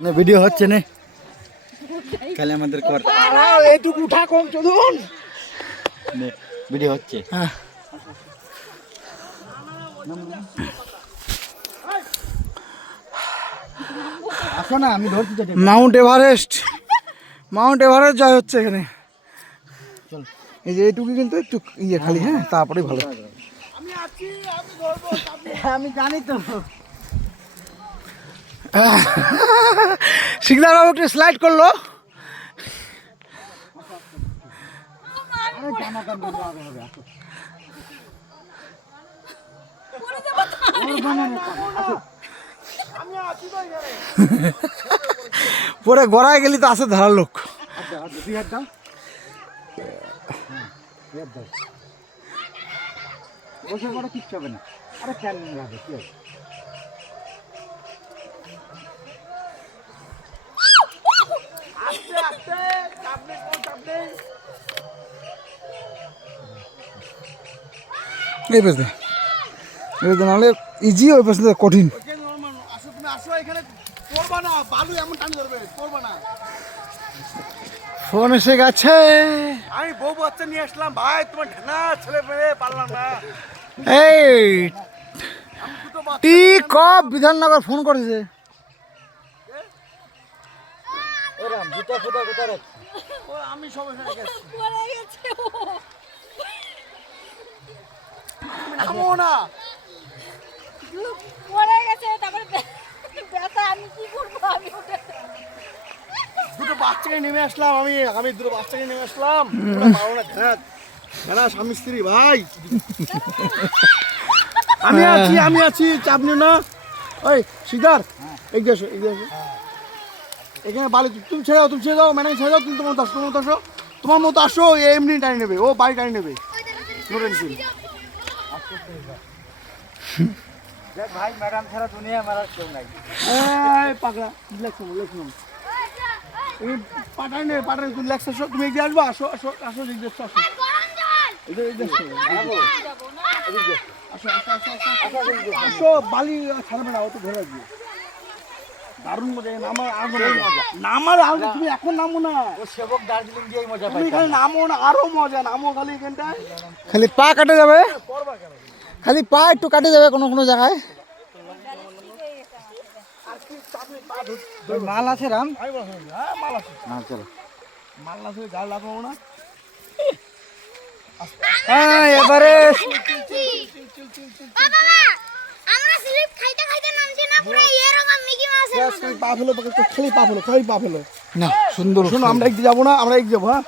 না ভিডিও হচ্ছে না তাহলে আমাদের কর এইটুকু উঠা কম চলুন ভিডিও হচ্ছে হ্যাঁ আসো না আমি ধরছি তো মাউন্ট এভারেস্ট জয় হচ্ছে এখানে এই যে এইটুকু কিন্তু একটু ইয়ে খালি হ্যাঁ তারপরে ভালো আমি জানি তো শিকদার বাবু একটু স্লাইড করলো পরে গড়ায় গেলি তো আছে ধরার লোক বসে পড়া কিচ্ছু হবে না আরে কেন লাগে কি হবে এই পেছনে নাহলে ইজি ওই পেছনে কঠিন ফোন এসে গেছে আমি বউ বাচ্চা নিয়ে আসলাম ভাই তোমার ঢানা ছেলে মেয়ে পারলাম না এই টি কপ বিধাননগর ফোন করেছে ওরাম জুতা ফুটা কোথায় রাখ আমি সব এখানে গেছি নামো না পড়ে গেছে তারপরে ব্যথা আমি কি করবো আমি উঠে দুটো বাচ্চাকে নেমে আসলাম আমি দুটো বাচ্চাকে নেমে আসলাম পারো না ঢানা স্বামী স্ত্রী ভাই আমি আছি চাপ নিও না ওই সিদ্ধার এগিয়ে আসো এখানে বালি তুমি ছেড়ে দাও ম্যানেজ ছেড়ে দাও তুমি তোমার মতো আসো এমনি টাইম নেবে ও বাড়ি টাইম নেবে নো টেনশন দেখ ভাই ম্যাডাম ছাড়া দুনিয়া মারার কেউ নাই এই পাগলা লেখো পাঠাই তুমি লেখছ আসো তুমি এগিয়ে আসবো আসো এগিয়ে আসো আসো বালি ছাড়বে না ও তো ধরে রাখবে দারুণ মজা নামার আগে তুমি এখন নামো না ও সেবক দার্জিলিং গিয়েই মজা তুমি পাই খালি নামো না আরো মজা নামো খালি এখানটায় খালি পা কাটে যাবে খালি পা একটু কাটে যাবে কোনো কোনো জায়গায় মাল আছে রাম মাল আছে হ্যাঁ চলো মাল আছে গাল লাগাবো না হ্যাঁ এবারে বাবা আমরা স্লিপ খাইতে খাইতে নামছি না পুরো এরকম মিকি মাউসের মতো খালি পা ফেলো না সুন্দর শোনো আমরা এগিয়ে যাবো না আমরা এগিয়ে যাবো হ্যাঁ